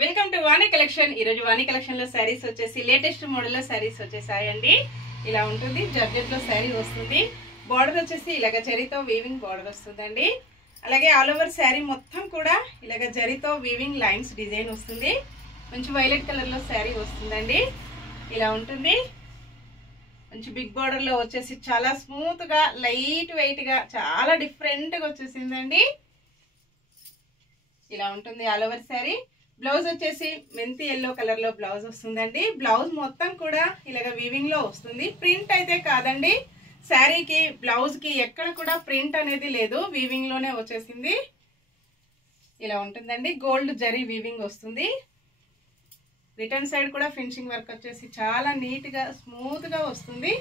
Welcome to Vani collection. ఈ రోజు వాణి collection లో సారీస్ వచ్చేసి లేటెస్ట్ మోడల్ లో సారీస్ వచ్చేసాయండి. ఇలా ఉంటుంది, జార్జెట్ లో సారీ వస్తుంది. బార్డర్ వచ్చేసి ఇలాగ జరీతో వీవింగ్ బార్డర్ వస్తుందండి. అలాగే ఆల్ ఓవర్ సారీ మొత్తం కూడా ఇలాగ జరీతో వీవింగ్ లైన్స్ డిజైన్ వస్తుంది. మంచి వైలెట్ కలర్ లో సారీ వస్తుందండి. ఇలా ఉంటుంది. మంచి బిగ్ బార్డర్ లో వచ్చేసి చాలా స్మూత్ గా లైట్ వెయిట్ గా చాలా డిఫరెంట్ గా వచ్చేసిందండి. ఇలా ఉంటుంది ఆల్ ఓవర్ సారీ. బ్లౌజ్ వచ్చేసి మెంతి ఎల్లో కలర్ లో బ్లౌజ్ వస్తుందండి. బ్లౌజ్ మొత్తం కూడా ఇలాగ వీవింగ్ లో వస్తుంది. ప్రింట్ అయితే కాదండి, శారీకి బ్లౌజ్ కి ఎక్కడ కూడా ప్రింట్ అనేది లేదు, వీవింగ్ లోనే వచ్చేసింది. ఇలా ఉంటుందండి. గోల్డ్ జరీ వీవింగ్ వస్తుంది. రిటర్న్ సైడ్ కూడా ఫినిషింగ్ వర్క్ వచ్చేసి చాలా నీట్ గా స్మూత్ గా వస్తుంది.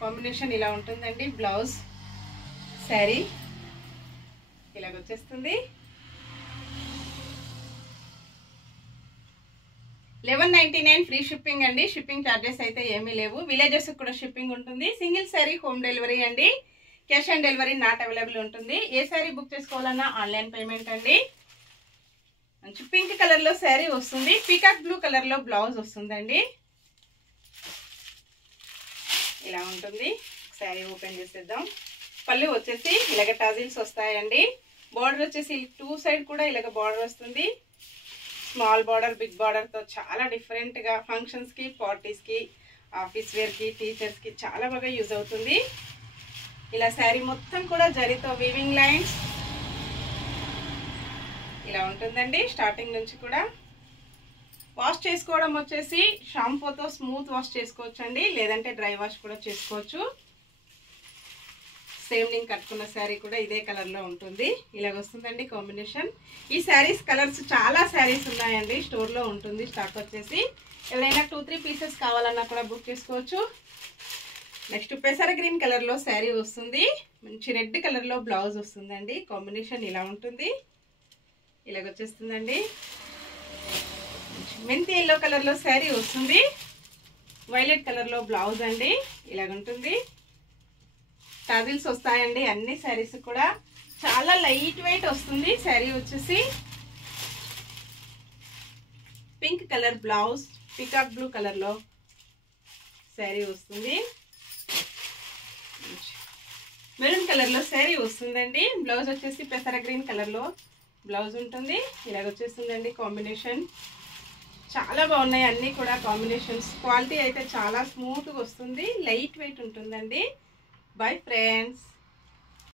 కాంబినేషన్ ఇలా ఉంటుందండి. బ్లౌజ్ శారీ ఇలాగ వచ్చేస్తుంది. 1199 ఫ్రీ షిప్పింగ్ అండి. షిప్పింగ్ చార్జెస్ అయితే ఏమీ లేవు. విలేజెస్ కూడా షిప్పింగ్ ఉంటుంది. సింగిల్ శారీ హోమ్ డెలివరీ అండి. Cash on delivery not available ఉంటుంది. ఏ శారీ బుక్ చేసుకోవాలన్నా ఆన్లైన్ పేమెంట్ అండి. మంచి పింక్ కలర్ లో శారీ వస్తుంది. పీకాక్ బ్లూ కలర్ లో బ్లౌజ్ వస్తుందండి. ఇలా ఉంటుంది. శారీ ఓపెన్ చేసేద్దాం. పళ్ళు వచ్చేసి ఇలాగ టాజిల్స్ వస్తాయండి. బార్డర్ వచ్చేసి టూ సైడ్ కూడా ఇలాగ బార్డర్ వస్తుంది. స్మాల్ బార్డర్ బిగ్ బార్డర్ తో చాలా డిఫరెంట్ గా ఫంక్షన్స్ కి, పార్టీస్ కి, ఆఫీస్ వేర్ కి, టీచర్స్ కి చాలా బాగా యూజ్ అవుతుంది. ఇలా శారీ మొత్తం కూడా జరీతో వీవింగ్ లైన్స్ ఇలా ఉంటుందండి. స్టార్టింగ్ నుంచి కూడా వాష్ చేసుకోవడం వచ్చేసి షాంపూతో స్మూత్ వాష్ చేసుకోవచ్చు అండి, లేదంటే డ్రై వాష్ కూడా చేసుకోవచ్చు. సేమ్ నేను కట్టుకున్న శారీ కూడా ఇదే కలర్ లో ఉంటుంది. ఇలాగ వస్తుందండి కాంబినేషన్. ఈ శారీస్ కలర్స్ చాలా శారీస్ ఉన్నాయండి, స్టోర్ లో ఉంటుంది స్టాక్ వచ్చేసి. ఎవరైనా 2-3 పీసెస్ కావాలన్నా కూడా బుక్ చేసుకోవచ్చు. నెక్స్ట్ పెసర గ్రీన్ కలర్ లో శారీ వస్తుంది. మంచి రెడ్ కలర్ లో బ్లౌజ్ వస్తుందండి. కాంబినేషన్ ఇలా ఉంటుంది. ఇలాగ వచ్చేస్తుందండి. మెంతి ఎల్లో కలర్ లో శారీ వస్తుంది. వైలెట్ కలర్ లో బ్లౌజ్ అండి. ఇలాగ ఉంటుంది. టాజిల్స్ వస్తాయండి అన్ని శారీస్ కూడా. చాలా లైట్ వెయిట్ వస్తుంది శారీ వచ్చేసి. Pink colour blouse, peacock blue colour లో శారీ వస్తుంది. మెరూన్ కలర్ లో శారీ వస్తుందండి. బ్లౌజ్ వచ్చేసి పెసర గ్రీన్ కలర్ లో బ్లౌజ్ ఉంటుంది. ఇలాగ వచ్చేస్తుందండి కాంబినేషన్. చాలా బాగున్నాయి అన్ని కూడా కాంబినేషన్స్. క్వాలిటీ అయితే చాలా స్మూత్ గా వస్తుంది, లైట్ వెయిట్ ఉంటుందండి. Bye friends.